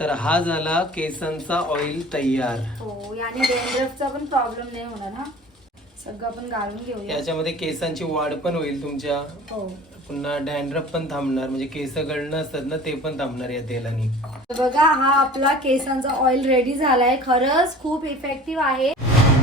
तर हा झाला केसांचा ऑइल तयार. हो याने डेंड्रफचा पण प्रॉब्लेम नाही होणार हा. सगळं आपण घालून घेऊया. याच्यामध्ये केसांची वाढ पण होईल तुमच्या. हो. पुन्हा डॅन्ड्रफ पण थांबणार म्हणजे केस गळणं असतात ना ते पण थांबणार या तेलाने. तर बघा हा आपला केसांचा ऑइल रेडी झालाय. खरंच खूप इफेक्टिव्ह आहे.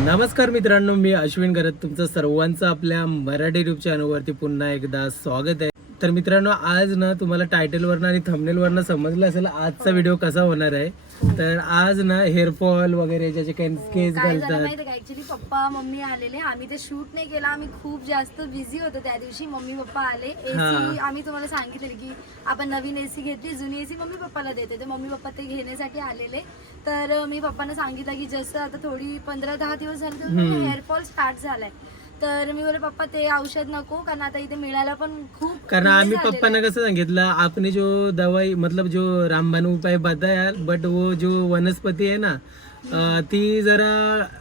नमस्कार मित्रांनो मी अश्विन करत तुमचं सर्वांचं आपल्या मराठी युट्यूब चॅनलवरती पुन्हा एकदा स्वागत आहे. तर मित्रांनो आज ना तुम्हाला टायटलवरनं आणि थंबनेलवरनं समजलं असेल आजचा व्हिडिओ कसा होणार आहे. तर आज ना हेअरफॉल वगैरे ज्याचे काही केस काय झालं घालतात. माहिती का? ऍक्च्युली पप्पा मम्मी आलेले. आम्ही ते शूट नाही केला. आम्ही खूप जास्त बिझी होतो त्या दिवशी. मम्मी पप्पा आले. एसी हा. आम्ही तुम्हाला सांगितले की आपण नवीन एसी घेतली. जुनी एसी मम्मी पप्पाला देते. तर मम्मी पप्पा ते घेण्यासाठी आलेले. तर मी पप्पांना सांगितलं की जसं आता थोडी पंधरा दहा दिवस झाले तर हम्म. हेअरफॉल स्टार्ट झालाय. तर मी बोले पप्पा ते औषध नको कारण आता इथे मिळायला पण खूप कारण easy आम्ही पप्पांना. कसं सांगितलं आपने जो दवाई मतलब जो रामबाण उपाय बताया बट वो जो वनस्पती आहे ना अं, ती जरा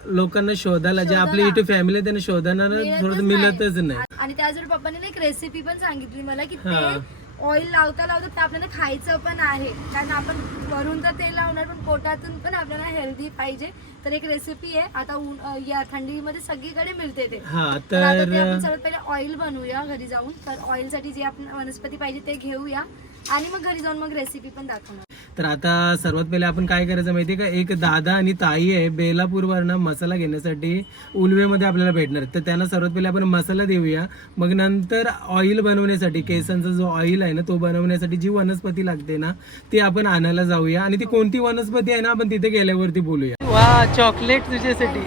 लोकांना शोधायला जे आपली इथे फॅमिली आहे त्यांना शोधायला ना मिळतच थोडं नाही. मिळतच नाही आणि त्याचबरोबर पप्पाने एक रेसिपी पण सांगितली मला की हा. ऑइल लावता लावता ते आपल्याला खायचं पण आहे. कारण आपण वरून तर तेल लावणार पण पोटातून पण आपल्याला हेल्दी पाहिजे. तर एक रेसिपी आहे. आता ऊन या थंडीमध्ये सगळीकडे मिळते ते. हा तर आता ते आपण सर्वात पहिले ऑइल बनवूया घरी जाऊन. तर ऑइलसाठी जे आपण वनस्पती पाहिजे ते घेऊया. आणि मग घरी जाऊन मग रेसिपी पण दाखवणार. तर आता सर्वात पहिले आपण काय करायचं माहितीये का? एक दादा आणि ताई आहे बेलापूरवरनं मसाला घेण्यासाठी उलवेमध्ये आपल्याला भेटणार तर त्यांना सर्वात पहिले आपण मसाला देऊया. मग नंतर ऑइल बनवण्यासाठी केसांचा जो ऑइल आहे ना तो बनवण्यासाठी जी वनस्पती लागते ना ती आपण आणायला जाऊया. आणि ती कोणती वनस्पती आहे ना आपण तिथे गेल्यावरती बोलूया. वा चॉकलेट तुझ्यासाठी.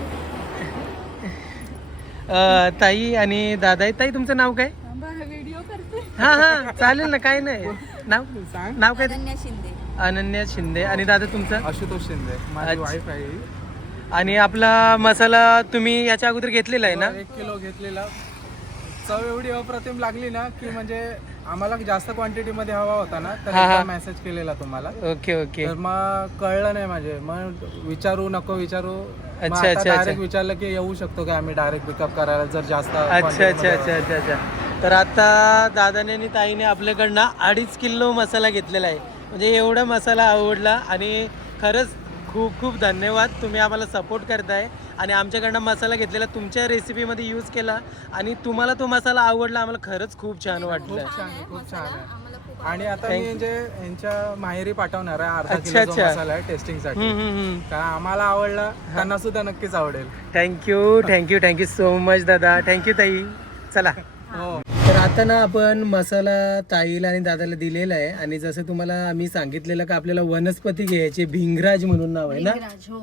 ताई आणि दादा ताई तुमचं नाव काय? व्हिडिओ करते. हा हा चालेल ना काय नाही. नाव? नाव काय? शिंदे. अनन्या शिंदे. आणि दादा तुमचं? आशुतोष शिंदे. माझी अच्छा. वाईफ आहे. ही. आणि आपला मसाला तुम्ही याच्या अगोदर घेतलेला आहे ना? एक किलो घेतलेला. चव एवढी अप्रतिम लागली ना की म्हणजे आम्हाला जास्त क्वांटिटी मध्ये हवा होता ना तर हा, हा. एकदा मेसेज केलेला तुम्हाला. Okay okay. तर मग कळलं नाही माझे. मग विचारू नको विचारू. अच्छा, अच्छा, अच्छा. डायरेक्ट विचारलं की येऊ शकतो का आम्ही डायरेक्ट पिकअप करायला जर जास्त अच्छा quantity अच्छा मध्ये अच्छा अच्छा अच्छा. तर आता दादाने आणि ताईने आपल्याकडनं अडीच किलो मसाला घेतलेला आहे. म्हणजे एवढा मसाला आवडला आणि खरंच खूप खूप धन्यवाद. तुम्ही आम्हाला सपोर्ट करताय आणि आमच्याकडनं मसाला घेतलेला तुमच्या रेसिपीमध्ये यूज केला आणि तुम्हाला तो मसाला आवडला आम्हाला खरंच खूप छान वाटलं. खूप छान. खूप छान आहे आणि आता मी म्हणजे यांच्या माहेरी पाठवणार आहे अर्धा अच्छा, किलो अच्छा. मसाला आहे टेस्टिंगसाठी हम्म, हम्म, हम्म. कारण आम्हाला आवडला त्यांना सुद्धा नक्कीच आवडेल. Thank you thank you thank you so much दादा. थँक्यू ताई. चला. हो. आता ना आपण मसाला ताईला आणि दादाला दिलेला आहे. आणि जसं तुम्हाला आम्ही सांगितलेलं का आपल्याला वनस्पती घ्यायची भिंगराज म्हणून नाव आहे ना? भृंगराज हो.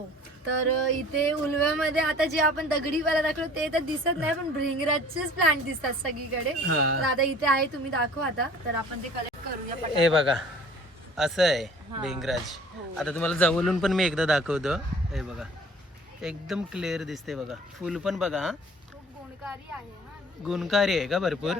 तर अ, इथे उलव्यामध्ये आता जे आपण दगडी वाला दाखवलो ते तर दिसत नाही पण भृंगराजचेच प्लांट दिसतात सगळीकडे. हा. तर आता इथे आहे तुम्ही दाखवा आता. तर आपण ते कलेक्ट करूया. हे बघा. असं आहे. भिंगराज. हो. आता तुम्हाला जवळून पण मी एकदा दाखवतो. हे बघा. एकदम क्लिअर दिसते बघा. फुल पण बघा हा. खूप गुणकारी आहे हा गुणकारी आहे का भरपूर.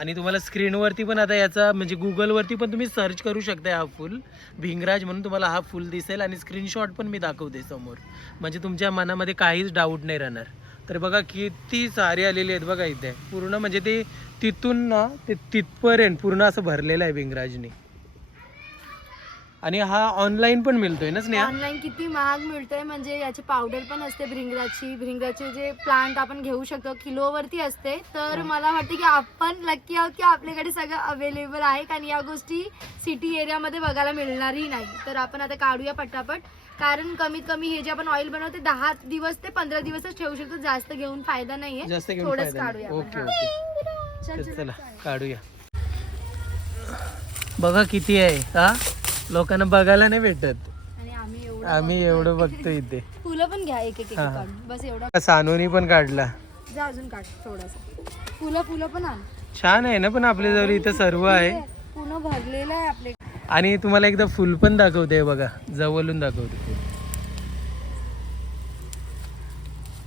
आणि तुम्हाला स्क्रीनवरती पण आता याचा म्हणजे गुगलवरती पण तुम्ही सर्च करू शकता हा फुल. भिंगराज म्हणून तुम्हाला हा फुल दिसेल आणि स्क्रीनशॉट पण मी दाखवते समोर. म्हणजे तुमच्या मनामध्ये काहीच डाऊट नाही राहणार. तर बघा किती सारे आलेले आहेत बघा इथे. पूर्ण म्हणजे ते तिथून ना ते तिथपर्यंत पूर्ण असं भरलेलं आहे भिंगराजने. आणि हा ऑनलाईन पण मिळतोय ना स्नेहा? ऑनलाईन किती महाग मिळतोय म्हणजे याची पावडर पण असते भृंगराची भृंगराचे जे प्लांट आपण घेऊ शकतो किलोवरती असते. तर मला वाटतं की आपण लक्की आहोत की आपल्याकडे सगळं अवेलेबल आहे कारण या गोष्टी सिटी एरियामध्ये बघायला मिळणारही नाही. तर आपण आता काढूया पटापट. कारण कमीत कमी हे जे आपण ऑइल बनवते दहा दिवस ते पंधरा दिवसच ठेवू शकतो. जास्त घेऊन फायदा नाहीये. जास्त घेऊन थोडंच फायदा नाही. काढूया ओके आपण. ओके. चल, तर चल, चला चल. काढूया. बघा किती आहे हा? लोकांना बघायला नाही भेटत. आणि आम्ही एवढं आम्ही एवढं बघतो इथे. फुलं पण घ्या एक एक एक हा, हा. काढून. बस एवढं. सानूनी पण काढला. जा अजून काढ थोडस. फुलं फुलं पण आण. छान आहे ना पण आपल्या जवळ इथं सर्व आहे. पूर्ण भरलेलं आहे आपले. आणि तुम्हाला एकदा फुल पण दाखवते बघा. जवळून दाखवते.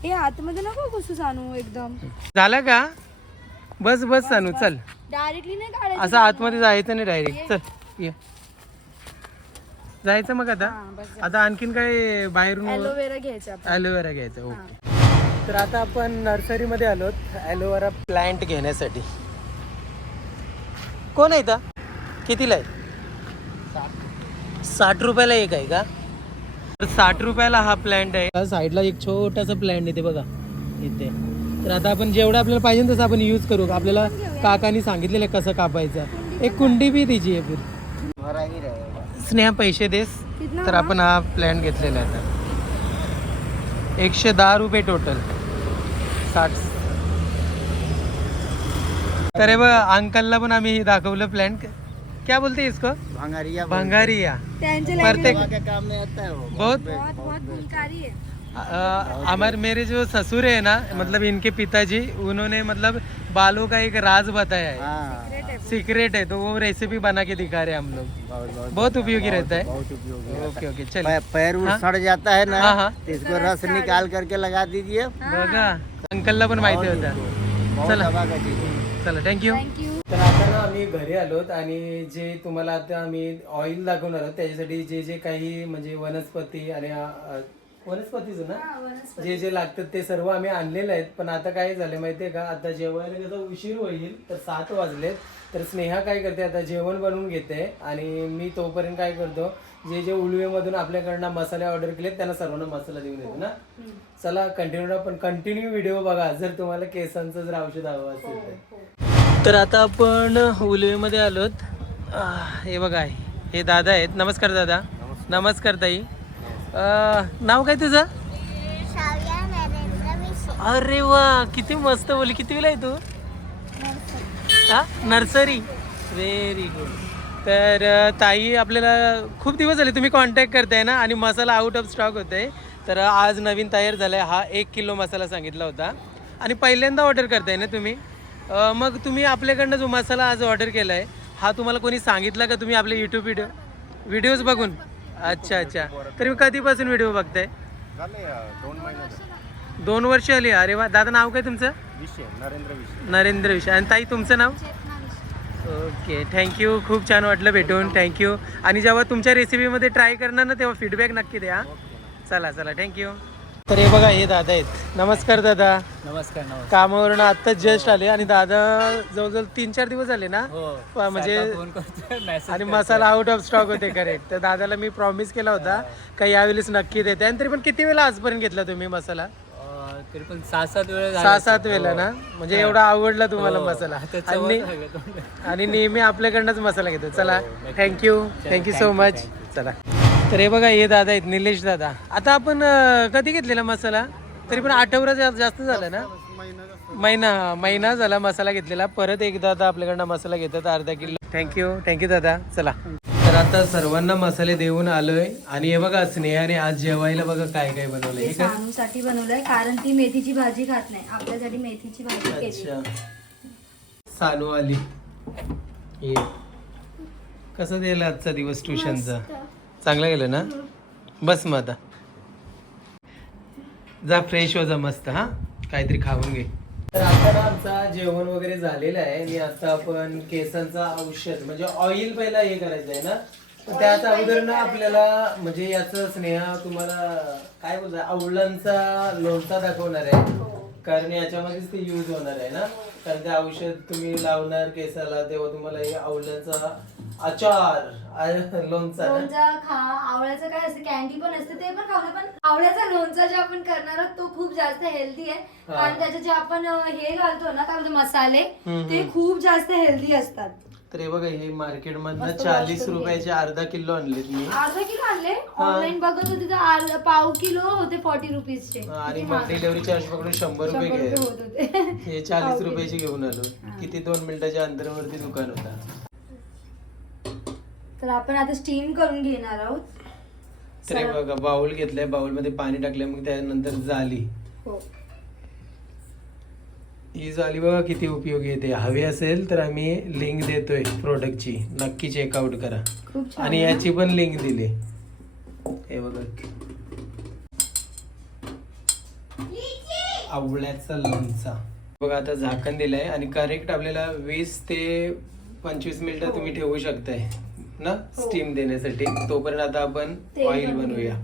हे आतमध्ये नको एकदम. झालं का? बस बस सानू चल. डायरेक्टली नाही काढायचं असं आतमध्ये जायचं नाही डायरेक्ट चल ये. जायचं मग आता? आता आणखीन काय बाहेरून ॲलोवेरा घ्यायचं ॲलोवेरा घ्यायचं ओके. तर आता आपण नर्सरीमध्ये आलोत ॲलोवेरा प्लांट घेण्यासाठी. कोण आहे इथं? कितीला आहे? साठ रुपयाला एक आहे का? तर साठ रुपयाला हा प्लॅन्ट आहे. साईडला एक छोटासा प्लॅन्ट येते बघा. इथे. तर आता आपण जेवढं आपल्याला पाहिजे तसं आपण यूज करू. आपल्याला काकानी सांगितलेलं आहे कसं कापायचं. एक कुंडी बी तिची आहे फिर स्नेहा पैसे देस तर आपण हा प्लॅन घेतलेला आहे एकशे दहा रुपये टोटल साठ. तर हे बघ अंकलला पण आम्ही हे दाखवलं प्लॅन क्या बोलते इसको? भंगारिया भंगारिया. प्रत्येक काम में आता है? वो बहुत बहुत है। हमारे मेरे जो ससुर है ना मतलब इनके पिताजी उन्होंने मतलब बालों का एक राज बताया है। हाँ। सीक्रेट है तो वो रेसिपी बना के दिखा रहे हैं हम लोग। बहुत उपयोगी रहता है। बहुत उपयोगी रहता ओके ओके है। चल पै- पैर? सड़ जाता है ना। तो इसको रस निकाल करके लगा दीजिए। बघा अंकलला पण माहिती होता। चला. है। चला थँक्यू तर आता ना आम्ही घरी आलोत आणि जे तुम्हाला आता आम्ही ऑइल दाखवणार आहोत त्याच्यासाठी जे जे काही म्हणजे वनस्पती आणि वनस्पतीच ना? जे जे लागतात ते सर्व आम्ही आणलेले आहेत. पण आता काय झालं माहितीये का? आता जेवायला कसं उशीर होईल तर सात वाजलेत. तर स्नेहा काय करते आता जेवण बनवून घेते आणि मी तोपर्यंत काय करतो जे जे उलवेमधून आपल्याकडनं मसाले ऑर्डर केलेत त्यांना सर्वांना मसाला देऊन येतो ना. चला कंटिन्यू पण कंटिन्यू व्हिडिओ बघा जर तुम्हाला केसांचं जर औषध हवं असेल तर. तर आता आपण उलवेमध्ये आलोत. हे बघा हे दादा आहेत. नमस्कार दादा. नमस्कार. ताई. नाव काय तुझं? अरे वा किती मस्त बोली किती आहे तू? हा नर्सरी. व्हेरी गुड तर ताई आपल्याला खूप दिवस झाले तुम्ही कॉन्टॅक्ट करताय ना आणि मसाला आउट ऑफ स्टॉक होते तर आज नवीन तयार झालाय हा एक किलो मसाला सांगितला होता. आणि पहिल्यांदा ऑर्डर करताय ना तुम्ही? मग तुम्ही आपल्याकडनं जो मसाला आज ऑर्डर केला आहे हा तुम्हाला कोणी सांगितला का तुम्ही आपले यूट्यूब व्हिडिओ व्हिडिओज बघून? अच्छा अच्छा. तर मी कधीपासून व्हिडिओ बघताय? दोन वर्ष आली. अरे वा. दादा नाव काय तुमचं? नरेंद्र विषय. आणि ताई तुमचं नाव? ओके. थँक्यू खूप छान वाटलं भेटून. थँक्यू आणि जेव्हा तुमच्या रेसिपीमध्ये ट्राय करणार ना तेव्हा फीडबॅक नक्की द्या. चला चला. थँक्यू तर हे बघा हे दादा आहेत. नमस्कार दादा. नमस्कार नमस्कार. कामावरून आत्ताच जस्ट आले आणि दादा जवळजवळ तीन चार दिवस झाले ना? हो. वा, म्हणजे फोन करतोय मेसेज आणि मसाला आउट ऑफ स्टॉक होते करेक्ट तर दादाला मी प्रॉमिस केला होता का यावेळेस नक्की देते. आणि तरी पण किती वेळा आजपर्यंत घेतला तुम्ही मसाला? तरी पण सहा सात वेळा सहा सात वेळा ना? म्हणजे एवढा आवडला तुम्हाला हो. मसाला. आणि आणि नेहमी आपल्याकडनंच मसाला घेतो. चला थँक्यू थँक्यू सो मच चला. तर हे बघा हे दादा आहेत निलेश दादा. आता आपण अं, कधी घेतलेला मसाला? तरी पण आठवडा जा- जास्त झाला ना? महिना हा, महिना झाला मसाला घेतलेला. परत एकदा आता आपल्याकडनं मसाला घेतात अर्धा किलो. थँक्यू थँक्यू दादा. चला. तर आता सर्वांना मसाले देऊन आलोय. आणि हे बघा स्नेहाने आज जेवायला बघा काय काय बनवलंय. हे का सानूसाठी बनवलंय कारण ती मेथीची भाजी खात नाही. आपल्यासाठी मेथीची भाजी केली. अच्छा. सानू आली. ये. कसं गेला आजचा दिवस ट्युशनचा? चांगला गेलं ना? बस मग आता. जा फ्रेश हो जा मस्त हा? काहीतरी खाऊन घे. तर आता आमचा जेवण वगैरे झालेलं आहे. आणि आता आपण केसांचा औषध म्हणजे ऑइल पहिला हे करायचं आहे ना. त्याच अगोदर ना आपल्याला म्हणजे याचं स्नेहा तुम्हाला काय बोलता आवळांचा लोणचा दाखवणार आहे. कारण याच्यामध्येच ते यूज होणार आहे ना? कारण ते औषध तुम्ही लावणार केसाला तेव्हा तुम्हाला हे आवळ्याचा आचार आ- लोणचा ना? लोणचा खा आवळ्याचं काय असतं कॅन्डी पण असते ते पण खाऊ पण आवळ्याचा लोणचा जे आपण करणार आहोत तो खूप जास्त हेल्दी आहे. हा. कारण त्याचे जे आपण अं, हे घालतो ना काय म्हणतो मसाले हम्म, ते खूप जास्त हेल्दी असतात. तर हे बघा हे मार्केट मधनं चाळीस रुपयाचे अर्धा किलो आणलेत मी. अर्धा किलो आणले? ऑनलाईन बघत होते तर अर्धा- पाव किलो होते फॉर्टी रुपीजचे आणि मग डिलिव्हरी चार्ज पकडून शंभर रुपये शंभर रुपये घे होते. हे चाळीस रुपयाचे घेऊन आलो. किती दोन मिनिटाच्या अंतरावरती दुकान होता. तर आपण आता स्टीम करून घेणार आहोत. तर हे बघा बाउल घेतलाय. बाउलमध्ये पाणी टाकलंय मग त्यानंतर जाली. हो. ही जाली बघा किती उपयोगी येते हवी असेल तर आम्ही लिंक देतोय प्रोडक्टची नक्की चेकआउट करा. आणि याची पण लिंक दिली. हे बघा. आवळ्याचा लोणचा. बघा आता झाकण दिलंय आणि करेक्ट आपल्याला वीस ते पंचवीस मिनिटं तुम्ही ठेवू शकताय ना? स्टीम देण्यासाठी. तोपर्यंत आता आपण ऑइल बनवूया. बनवूया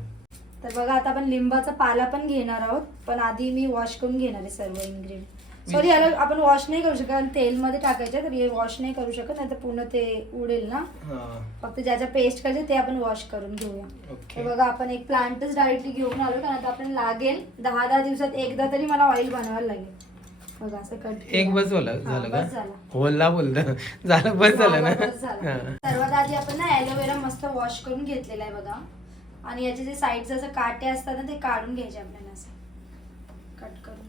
तर बघा आता आपण लिंबाचा पाला पण घेणार आहोत. पण आधी मी वॉश करून घेणार आहे सर्व इन्ग्रेडियंट सॉरी याला आपण वॉश नाही करू शकत. कारण तेलमध्ये टाकायचं तर हे वॉश नाही करू शकत नाही तर पूर्ण ते उडेल ना? फक्त ज्याच्या पेस्ट करायचं ते आपण वॉश करून घेऊया. तर बघा आपण एक प्लांटच डायरेक्टली घेऊन आलो कारण आता आपण लागेल. दहा दहा दिवसात एकदा तरी मला ऑइल बनवायला लागेल. बघा असं कट एक बस बोला झालं का? झाला. बोलला. बोलता झालं बस झालं. ना. सर्वात आधी आपण ना ॲलोवेरा मस्त वॉश करून घेतलेला आहे बघा. आणि याचे जे साईडचे असं काटे असतात ना ते काढून घ्यायचे आपल्याला असं. कट करून.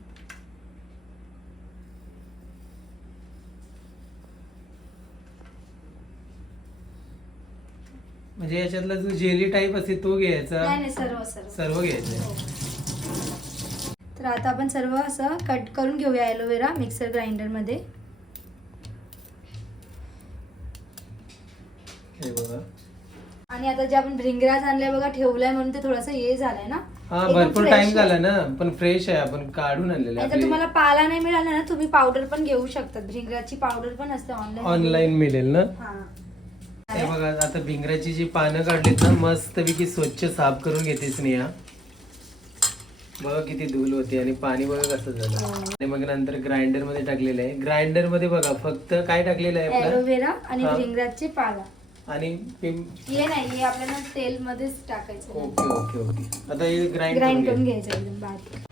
म्हणजे याच्यातला जो जेली टाईप असते तो घ्यायचा. नाही नाही सर्व सर्व. सर्व घ्यायचं. हो. तर आता आपण सर्व असं कट करून घेऊया ॲलोवेरा मिक्सर ग्राइंडरमध्ये हे बघा. आणि आता जे आपण भृंगराज आणलाय बघा ठेवलाय म्हणून ते थोडंसं हे झालंय ना? हा एकदम भरपूर fresh टाइम आहे. झाला ना पण फ्रेश आहे आपण काढून आणलेलं आहे तुम्हाला पाला नाही मिळाला ना तुम्ही पावडर पण घेऊ शकतात. भृंगराजची पावडर पण असते ऑनलाईन ऑनलाईन मिळेल ना? हा. हे बघा आता भिंगराची जी पानं काढलीत ना मस्तपैकी स्वच्छ साफ करून घेते स्नेहा. बघा किती धूल होती आणि पाणी बघा कसं झालं. हो. आणि मग नंतर ग्राइंडरमध्ये टाकलेलं आहे. ग्राइंडरमध्ये बघा फक्त काय टाकलेलं आहे आपलं? ॲलोवेरा आणि हा. पाला. आणि पिं- हे नाही हे आपल्याला तेल मध्येच टाकायचं ओके ओके ओके. आता हे ग्राइंड ग्राइंड करून. घ्यायचं एकदम बारीक.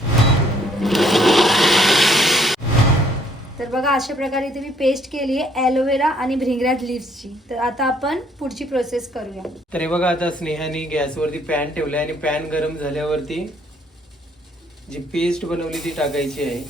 तर बघा अशा प्रकारे इथे मी पेस्ट केली आहे ॲलोवेरा आणि भृंगराज लीव्सची तर आता आपण पुढची प्रोसेस करूया. तर हे बघा आता स्नेहाने गॅसवरती पॅन ठेवलाय आणि पॅन गरम झाल्यावरती जी पेस्ट बनवली ती टाकायची आहे.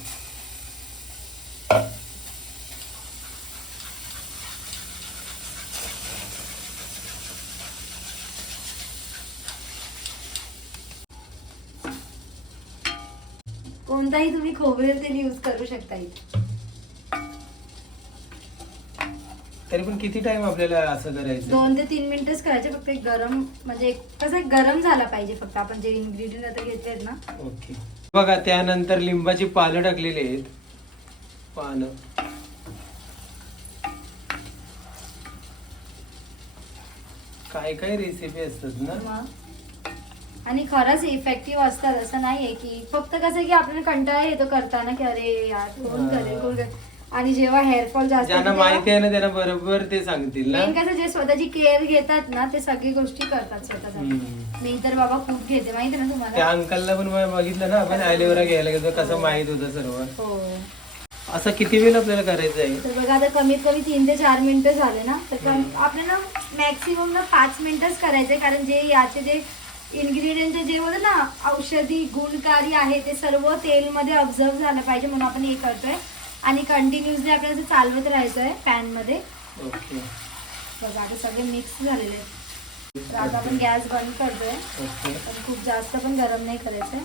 कोणताही तुम्ही खोबरेल तेल यूज करू शकता इथे. तरी पण किती टाइम आपल्याला असं करायचं? दोन ते तीन मिनिटच करायचे फक्त एक गरम म्हणजे एक कसं गरम झाला पाहिजे फक्त. आपण जे इन्ग्रेडियंट आता घेतलेत ना. ओके बघा त्यानंतर लिंबाची पानं टाकलेली आहेत. पानं. काय काय रेसिपी असतात ना? मग. आणि खरंच इफेक्टिव्ह असतात. असं नाहीये की फक्त कसं की आपल्याला कंटाळा येतो करताना की अरे यार कोण. करेल कोण करेल. आणि जेव्हा हेअरफॉल जास्त ज्यांना माहिती आहे ना त्यांना बरोबर ते सांगतील ना. मेन कसं जे स्वतःची केअर घेतात ना ते सगळी गोष्टी करतात स्वतःसाठी. हम्म. मी तर बाबा खूप घेते माहिती ना त्या तुम्हाला अंकलला पण मला बघितलं ना आपण ॲलोवेरा घ्यायला गेलो कसं माहीत होतं सर्व. हो. असं किती वेळ आपल्याला करायचं आहे? तर बघा आता कमीत कमी तीन ते चार मिनिटं झाले ना तर कम- आपल्याला मॅक्सिमम ना पाच मिनिटच करायचे कारण जे याचे जे इन्ग्रेडियंट जे होते ना औषधी गुणकारी आहे ते सर्व तेलमध्ये ऑब्झर्व झालं पाहिजे म्हणून आपण हे करतोय. आणि कंटिन्युअसली आपल्याला ते चालवत राहायचं आहे पॅनमध्ये ओके. बघा आता सगळे मिक्स झालेले आहेत. तर आता आपण गॅस बंद करतोय. ओके. पण खूप जास्त पण गरम नाही करायचं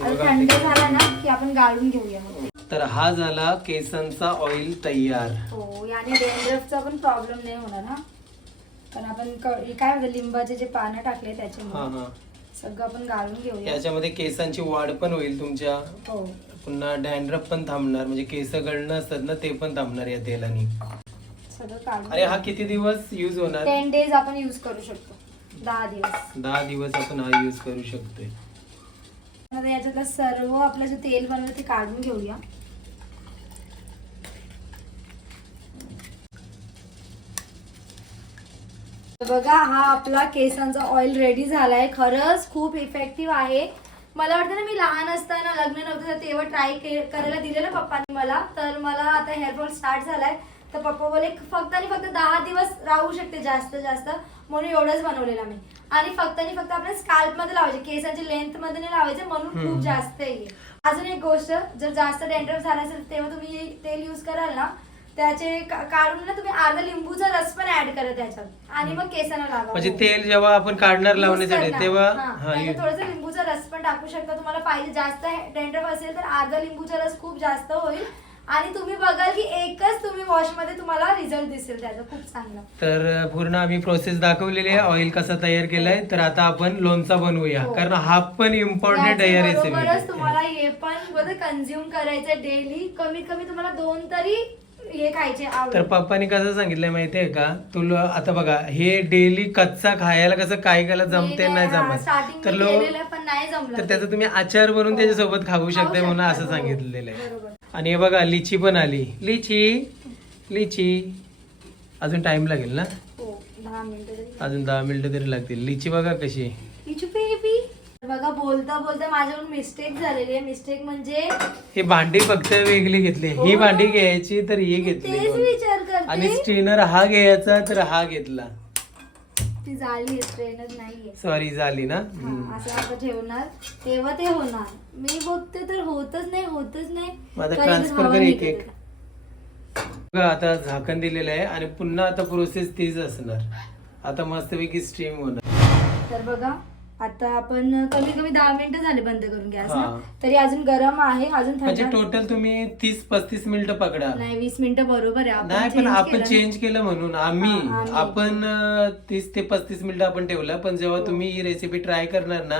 आता थंड झाला ना की आपण गाळून घेऊया मग तर हा झाला केसांचा ऑइल तयार. हो याने डेंड्रफचा पण प्रॉब्लेम नाही होणार हा. कारण आपण क- काय म्हणतो लिंबाचे जे पानं टाकले हा त्याच्यामुळे हा. सगळं आपण गाळून घेऊया. याच्यामध्ये केसांची वाढ पण होईल तुमच्या. हो. पुन्हा डॅन्ड्रफ पण थांबणार म्हणजे केस गळणं असतात ना ते पण थांबणार या तेलाने. सगळं काढून आणि हा किती दिवस युज होणार? टेन डेज आपण यूज करू शकतो. दहा दिवस. दहा दिवस आपण हा युज करू शकतोय. आता याच्यातलं सर्व आपलं जे तेल बनवलं ते काढून घेऊया. बघा हा आपला केसांचा ऑइल रेडी झालाय. खरंच खूप इफेक्टिव्ह आहे. मला वाटतं ना मी लहान असताना लग्न नव्हतं तर तेव्हा ट्राय करायला दिलेलं पप्पांनी मला. तर मला आता हेअरफॉल स्टार्ट झालाय. तर पप्पा बोले फक्त आणि फक्त दहा दिवस राहू शकते जास्त जास्त. म्हणून एवढंच बनवलेलं मी आणि फक्त आणि फक्त आपल्या स्काल्पमध्ये लावायचे केसांची लेंथमध्ये नाही लावायचे म्हणून खूप. जास्त आहे अजून एक गोष्ट जर जास्त डेंड्रफ झाला असेल तेव्हा तुम्ही तेल यूज कराल ना. त्याचे काढून ना तुम्ही अर्धा लिंबूचा रस पण ऍड करा त्याच्यात. आणि मग केसांना लावा. म्हणजे. तेल जेव्हा आपण काढणार लावण्यासाठी. तेव्हा थोडंसं लिंबूचा रस पण टाकू शकता. तुम्हाला पाहिजे जास्त डेंड्रफ असेल तर अर्धा लिंबूचा रस खूप जास्त होईल. आणि तुम्ही बघाल की एकच तुम्ही वॉशमध्ये तुम्हाला रिझल्ट दिसेल त्याचा. खूप चांगला. तर पूर्ण आम्ही प्रोसेस दाखवलेली आहे. ऑइल कसा तयार केलाय तर आता आपण लोणचा बनवूया. हो. कारण हा पण इम्पॉर्टंट आहे रेसिपी तुम्हाला हे पण कन्झ्युम करायचं डेली कमीत कमी तुम्हाला दोन तरी हे खायचे तर पप्पानी कसं सांगितलंय माहितीये का? तुला आता बघा हे डेली कच्चा खायला कसं काही काला जमते नाही जमत. तर लोक तर त्याचं तुम्ही आचार बनवून हो. त्याच्यासोबत खाऊ शकता म्हणून असं. सांगितलेलं आहे. आणि हे बघा लिची पण आली. लिची लिची. अजून टाइम लागेल ना? हो अजून दहा मिनिटं तरी लागतील. लिची बघा कशी. बघा बोलता बोलता माझ्याकडून मिस्टेक झालेली आहे. मिस्टेक म्हणजे हे भांडी फक्त वेगळी घेतली. ही भांडी घ्यायची तर ही घेतली तेच दोन. विचार आणि करते स्ट्रेनर हा घ्यायचा तर हा घेतला. ती झाली ट्रेनच नाहीये. सॉरी झाली ना? हा, असं आपण ठेवणार. तेव्हा ते होणार. मी बघते तर होतच नाही होतच नाही. transfer हवा कर एक. एक. बघा आता झाकण दिलेलं आहे आणि पुन्हा आता प्रोसेस तीच असणार. आता मस्तपैकी स्टीम होणार. तर बघा आता आपण कमी कमी दहा मिनिटं झाले बंद करून गॅस ना. तरी अजून गरम आहे अजून म्हणजे थंड टोटल तुम्ही तीस पस्तीस मिनिटं पकडा. नाही वीस मिनिटं बरोबर आहे. नाही पण change आपण केलं ना. चेंज केलं म्हणून. आम्ही हा, आम्ही. आपण अं, तीस ते पस्तीस मिनिटं आपण ठेवलं. पण जेव्हा हो. तुम्ही ही रेसिपी ट्राय करणार ना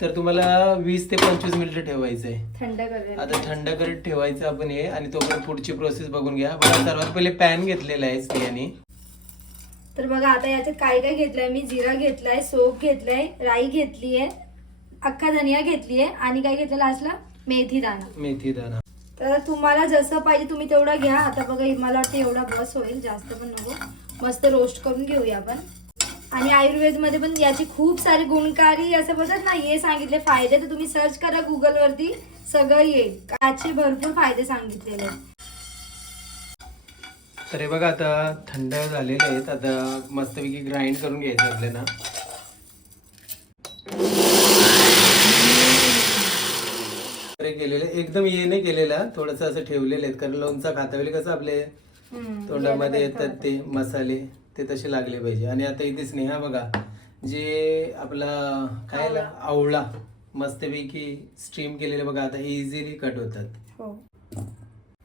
तर तुम्हाला वीस ते पंचवीस मिनिटं ठेवायचंय. थंड करेल. आता थंड करत ठेवायचं आपण हे आणि तोपर्यंत पुढची प्रोसेस बघून घ्या. बघा सर्वात पहिले पॅन घेतलेला आहे स्त्रियांनी तर बघा आता याच्यात काय काय घेतलंय? मी जिरा घेतलाय सोप घेतलाय राई घेतलीये अख्खा धनिया घेतलीये आणि काय घेतलं लास्टला मेथी दाणा. मेथी दाणा. तर तुम्हाला जसं पाहिजे तुम्ही तेवढं घ्या. आता बघा मला वाटतं एवढा बस होईल जास्त पण नको. मस्त रोस्ट करून घेऊया आपण. आणि आयुर्वेदमध्ये पण याची खूप सारी गुणकारी असं बोलतात ना हे सांगितले फायदे. तर तुम्ही सर्च करा गुगलवरती सगळं येईल. याचे भरपूर फायदे सांगितलेले आहेत. तर हे बघा आता थंड झालेले आहेत. आता मस्तपैकी ग्राइंड करून घ्यायचं आपल्याला. हे केलेलं एकदम ये नाही केलेला थोडस असं ठेवलेले आहेत. कारण लोणचा खाता वेळी कसं आपले तोंडामध्ये येतात ते मसाले ते तसे लागले पाहिजे. आणि आता इथे स्नेहा बघा जे आपला काय आवळा. मस्तपैकी स्ट्रीम केलेले बघा आता इझिली कट होतात. हो.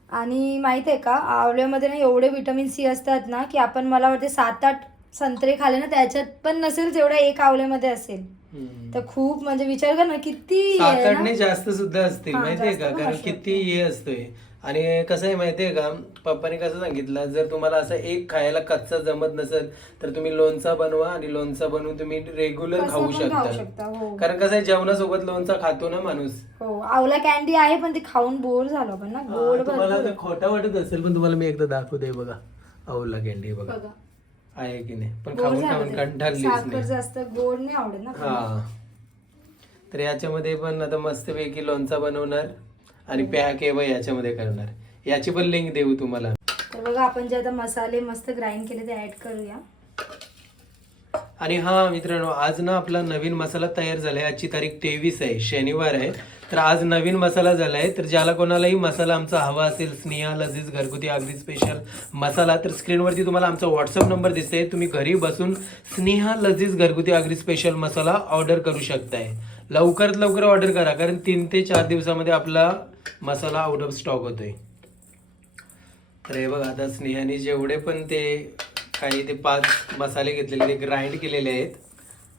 आणि माहीत आहे का आवळ्यामध्ये ना एवढे विटामिन सी असतात ना की आपण मला वाटते सात आठ संत्रे खाले ना त्याच्यात पण नसेल जेवढा एक आवळ्यामध्ये असेल. तर खूप म्हणजे विचार कर ना किती जास्त सुद्धा असतील माहितीये का? कारण किती हे असतोय. आणि कसं आहे माहितीये का पप्पाने कसं सांगितलं जर तुम्हाला असं एक खायला कच्चा जमत नसेल तर तुम्ही लोणचा बनवा आणि लोणचा बनवून तुम्ही रेग्युलर कसं खाऊ पण खाऊ शकता शकता, हो. कारण कसं आहे जेवणासोबत लोणचा खातो ना माणूस. हो आवला कॅन्डी आहे पण ते खाऊन बोर झालो पण ना गोड तुम्हाला भरपूर. ते खोटा वाटत असेल पण तुम्हाला मी एकदा दाखवते बघा आवला कॅन्डी बघा. बघा. आहे की नाही? पण बोर खाऊन झालं खाऊन ते. कंटाळलीच साखर नाही जास्त गोड नाही आवडत ना हा. तर याच्यामध्ये पण आता मस्तपैकी लोणचा बनवणार. आणि पॅक आहे बा याच्यामध्ये करणार. याची पण लिंक देऊ तुम्हाला. तर बघा आपण जे आता मसाले मस्त ग्राइंड केले ते ऍड करूया. आणि हा मित्रांनो आज ना आपला नवीन मसाला तयार झालाय. आजची तारीख तेवीस आहे शनिवार आहे. तर आज नवीन मसाला झालाय. तर ज्याला कोणालाही मसाला आमचा हवा असेल स्नेहा लजीज घरगुती अगदी स्पेशल मसाला तर स्क्रीनवरती तुम्हाला आमचा व्हॉट्सअप नंबर दिसतोय. तुम्ही घरी बसून स्नेहा लजीज घरगुती अगदी स्पेशल मसाला ऑर्डर करू शकताय. लवकरात लवकर ऑर्डर करा कारण तीन ते चार दिवसामध्ये आपला मसाला आउट ऑफ स्टॉक होतोय. तर हे बघा आता स्नेहाने जेवढे पण ते काही ते पाच मसाले घेतलेले ते ग्राइंड केलेले आहेत.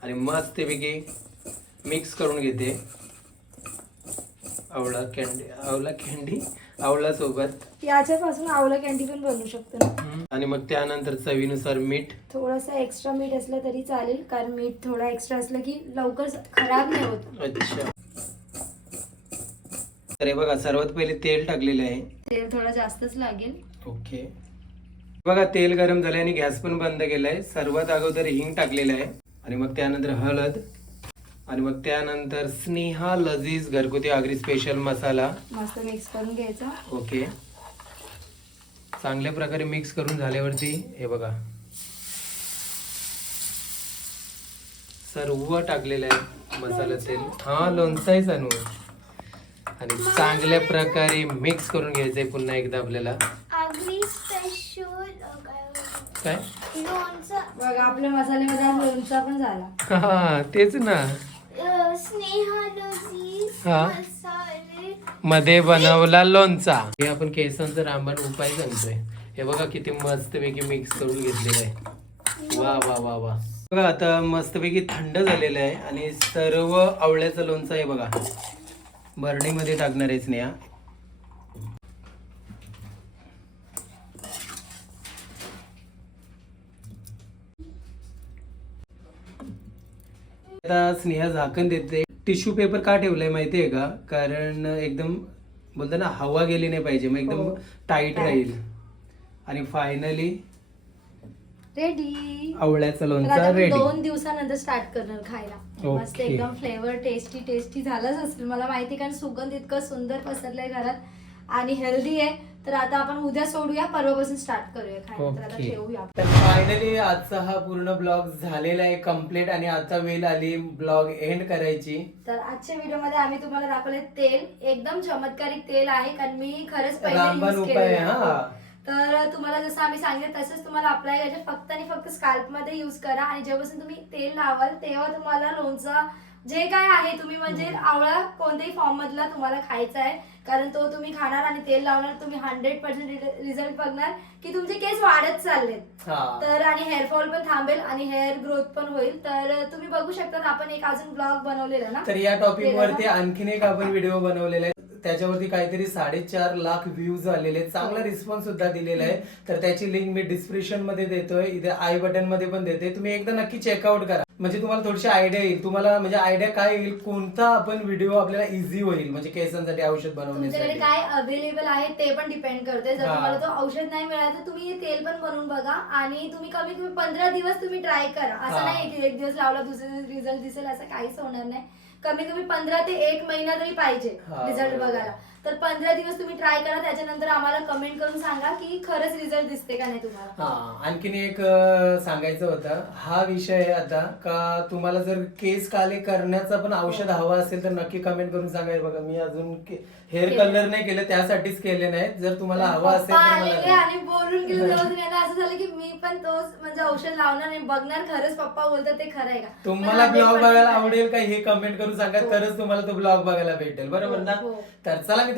आणि मस्तपैकी मिक्स करून घेते. आवळा कॅन्डी आवळा कॅन्डी आवळा सोबत. याच्यापासून आवला कॅन्डी पण बनवू शकतो ना? आणि मग त्यानंतर चवीनुसार मीठ. थोडासा एक्स्ट्रा मीठ असलं तरी चालेल कारण मीठ थोडा एक्स्ट्रा असलं की लवकर खराब नाही होत. अच्छा. तर हे बघा सर्वात पहिले तेल टाकलेले आहे. तेल थोडं जास्तच लागेल. ओके. बघा तेल गरम झालंय आणि गॅस पण बंद केलाय. सर्वात अगोदर हिंग टाकलेलं आहे. आणि मग त्यानंतर हळद. आणि मग त्यानंतर स्नेहा लजीज घरगुती आगरी स्पेशल मसाला. मस्त मिक्स करून घ्यायचा. ओके. चांगल्या प्रकारे मिक्स करून झाल्यावरती हे बघा. सर्व टाकलेलं आहे मसाला तेल. हा लोणचाच आणू आणि चांगल्या प्रकारे मिक्स करून घ्यायचंय पुन्हा एकदा आपल्याला. काय बघा आपल्या मसाल्यामध्ये आज लोणचा पण झाला. हा तेच ना. हा. मसाले. मध्ये बनवला लोणचा. हे आपण केसांचा रामबाण उपाय सांगतोय. हे बघा किती मस्तपैकी मिक्स करून घेतलेलं आहे. वा वा वा वा. बघा आता मस्तपैकी थंड झालेलं आहे आणि सर्व आवळ्याचं लोणचं आहे बघा. बर्डीमध्ये टाकणार आहे स्नेहा आता स्नेहा झाकण देते टिश्यू पेपर का ठेवलाय माहितीये का कारण एकदम बोलतो ना हवा गेली नाही पाहिजे मग एकदम हो. टाईट. राहील आणि फायनली रेडी आवळ्याचं लोणचं रेडी दोन दिवसानंतर स्टार्ट करणार खायला. मस्त. एकदम फ्लेवर टेस्टी टेस्टी झालंच असेल. मला माहिती कारण सुगंध इतकं सुंदर पसरलंय घरात आणि हेल्दी आहे. तर आता आपण उद्या सोडूया परवापासून स्टार्ट करूया खायला. तर आता ओके ठेवूया तर फायनली आजचा हा पूर्ण ब्लॉग झालेला आहे कंप्लीट आणि आता वेळ आली ब्लॉग एंड करायची. तर आजच्या व्हिडिओ आम्ही तुम्हाला दाखवले तेल. एकदम चमत्कारिक तेल आहे कारण मी खरंच पहिले रामबाण उपाय आहे. तर तुम्हाला जसं आम्ही सांगितलं तसंच तुम्हाला अप्लाय करायचं फक्त आणि फक्त स्काल्पमध्ये युज करा. आणि जेव्हापासून तुम्ही तेल लावाल तेव्हा तुम्हाला लोणचं जे काय आहे तुम्ही म्हणजे आवळा कोणत्याही फॉर्म मधला तुम्हाला खायचा आहे. कारण तो तुम्ही खाणार आणि तेल लावणार तुम्ही हंड्रेड पर्सेंट रिझल्ट बघणार की तुमचे केस वाढत चाललेत. हा. तर आणि हेअरफॉल पण थांबेल आणि हेअर ग्रोथ पण होईल. तर तुम्ही बघू शकता आपण एक अजून ब्लॉग बनवलेला ना. तर या टॉपिक वरती? आणखीन एक आपण व्हिडिओ बनवलेला आहे. त्याच्यावरती काहीतरी साडेचार लाख व्ह्यूज आलेले चांगला रिस्पॉन्स सुद्धा दिलेला आहे. तर त्याची लिंक मी डिस्क्रिप्शनमध्ये देतोय. इथे आय बटनमध्ये पण देते. तुम्ही एकदा नक्की चेकआउट करा. म्हणजे तुम्हाला थोडीशी आयडिया येईल. तुम्हाला म्हणजे आयडिया काय येईल? कोणता आपण व्हिडिओ आपल्याला इझी होईल? म्हणजे केसांसाठी औषध तुमच्याकडे बनवण्यासाठी काय अवेलेबल आहे ते पण डिपेंड करते जर हा. तुम्हाला तो औषध नाही मिळालं तर तुम्ही हे तेल पण बनवून बघा. आणि तुम्ही कमीत कमी पंधरा दिवस तुम्ही ट्राय करा. असं हा. नाही की एक दिवस लावला दुसऱ्या दिवस रिझल्ट दिसेल असं काहीच होणार नाही. कमीत कमी पंधरा ते एक महिना तरी पाहिजे हा, रिझल्ट बरोबर. बघायला तर पंधरा दिवस तुम्ही ट्राय करा त्याच्यानंतर आम्हाला कमेंट करून सांगा की खरंच रिझल्ट दिसते का नाही तुम्हाला हा आणखीन एक अं, सांगायचं होतं हा विषय आहे आता का तुम्हाला जर केस काले करण्याचा पण औषध हवं असेल तर नक्की कमेंट करून सांगा हे बघा मी अजून हेअर केलं. कलर नाही केलं त्यासाठीच केले नाही जर तुम्हाला हवं असेल पप्पा तर आलेले आणि बोलून गेले तेव्हा तुम्ही यांना असं झालं की मी पण तोच म्हणजे औषध लावणार आणि बघणार खरंच पप्पा बोलतात ते खरं आहे का तुम्हाला पण ब्लॉग 100% बघायला. आवडेल का हे कमेंट करून सांगा हो. तरच तुम्हाला तो ब्लॉग बघायला भेटेल बरोबर ना हो, हो. तर चला मित्रांनो